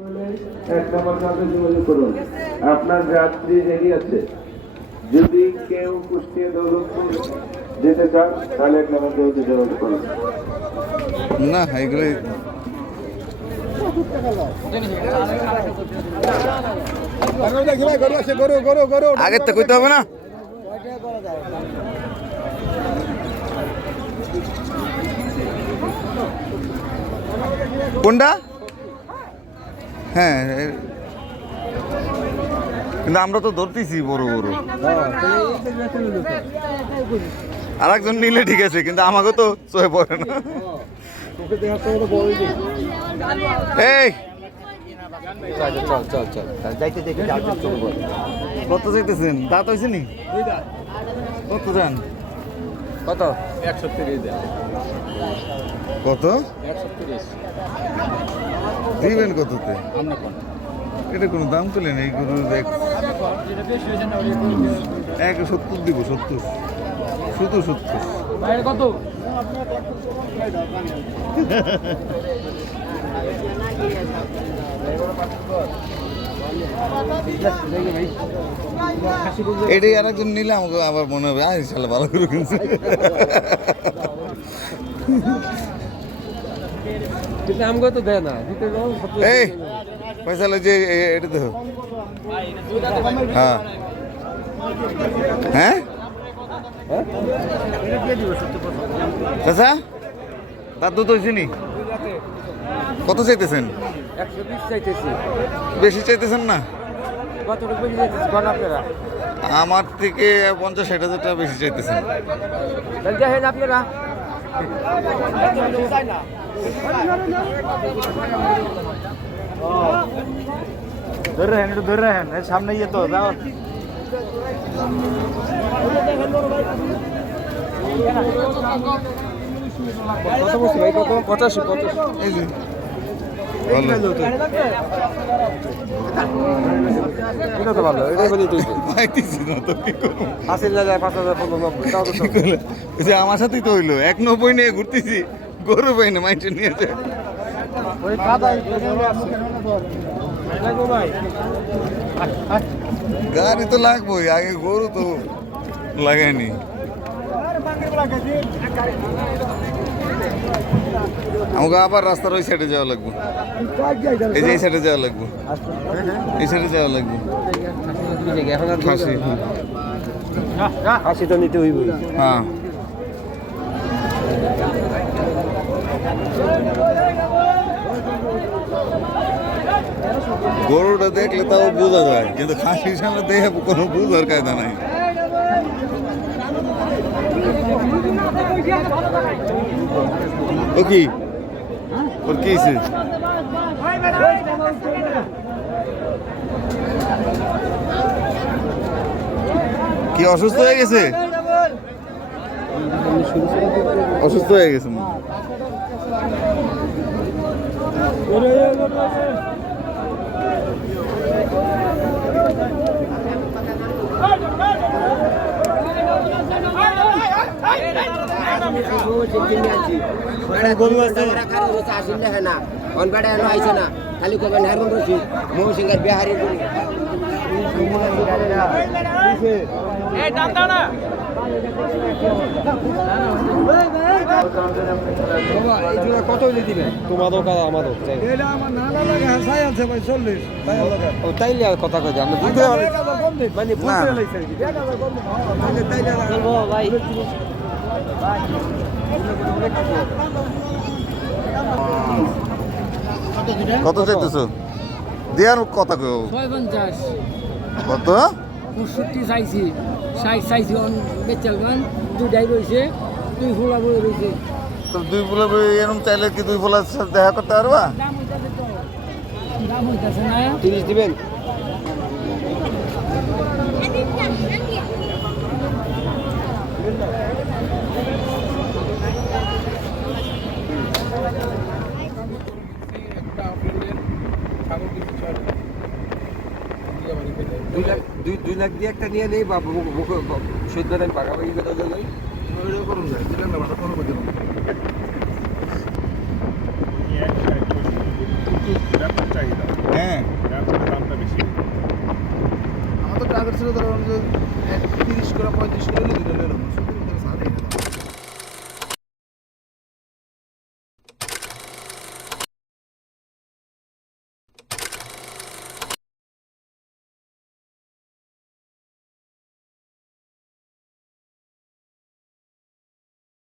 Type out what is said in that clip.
এক নম্বর কাউকে যোগাযোগ করুন। আপনার যাত্রী রেডি আছে। যদি কেউ কুষ্টিয়া দৌলতপুর যেতে চান তাহলে এক নম্বর কাউকে যোগাযোগ করুন। না এগুলো আগের তো কইতে হবে না। কোনটা? হ্যাঁ কিন্তু আমরা তো ধরতেছি বড় বড়। আর একজন নিলে ঠিক আছে, কিন্তু আমাকে তো চোখে পড়ে না। এই কত চাইতেছেন? দাঁত হয়েছে নি? কত যান? কত? 130 দেন। কত 130 দিবেন কততে? আমরা কোন এটা কোনো দাম তুলেন এই গরু? যেটা বেশি হয়েছে না ওই 170 দিব। 70 শুধু 70। বাইরে কত? এটাই আর একজন নিলে আমাকে আবার মনে হবে আয় শালা ভালো করে কিনছে। কিন্তু আমগো তো দেয় না দিতে যাও। এই পয়সা যে এটা তো হ্যাঁ হ্যাঁ চাচা তার দুধ হয়েছে নি? কত চাইতেছেন? 120 চাইতেছি। বেশি চাইতেছেন না? কতটুকু বেশি চাইতেছি কোন আপনারা? আমার থেকে 50-60 হাজার টাকা বেশি চাইতেছেন। তাহলে দেখেন আপনারা। ধরে রাখেন, একটু ধরে রাখেন, সামনে গিয়ে তো যাও। কত বলছি ভাই? কত? 85 কত? এই যে এটা তো ভালো, এটাই বলি তুই। পাইতেছি না তো কি করবো? 80 না যায় 5000 90 তাও তো কি করলে? এই যে আমার সাথেই তো হইলো 190 নিয়ে ঘুরতেছি, গরু পাই না, মাইন্ডে নিয়েছে। ওই কাদাই লাগো ভাই। গাড়ি তো লাগবোই, আগে গরু তো লাগায়নি। আমাকে আবার রাস্তার ওই সাইডে যাওয়া লাগবে, এই যে এই সাইডে যাওয়া লাগবে, এই সাইডে যাওয়া লাগবে। খাসি খাসি তো নিতে হইব। হ্যাঁ গরুটা দেখলে তাও বোঝা যায়, কিন্তু খাসির সামনে দেখে কোনো বোঝার কায়দা নাই। ও কি ওর কি হয়েছে? কি অসুস্থ হয়ে গেছে? অসুস্থ হয়ে গেছে। গরু আছে না অনবাড়া এনো আইছে না খালি কবেন হারুন রশিদ মৌসিংহার বিহারি গরু এই দাম দাও না এই জোড়া কত হইলে দিবেন? তোমারও কাদা আমারও চাই। এটা আমার নানা লাগে হাসাই আছে ভাই 40 তাই লাগে ও তাইলে আর কথা কই আমরা দিতে মানে বুঝতে লাইছে তাইলে বলবো ভাই। কত চাইতেছো? দেয়ার কথা কেউ 56 কত? 65 চাইছি 60 চাইছি অন বেচালমান দুটাই রয়েছে, দুই ফুলা বই রয়েছে। তো দুই ফুলা এরকম চাইলে কি দুই ফুলার সাথে দেখা করতে পারবা? দাম হইতাছে তো, দাম হইতাছে না। 30 দিবেন? দুই লাখ দিয়ে একটা নিয়ে নেই বা শহীদ বেড়ান পাকাপাকি কথা যাই করুন না দিলেন না ভাড়া কোনো বুঝলাম চাহিদা টার্গেট ছিল ধরো 30 করে 35 করে দুইটা নিলাম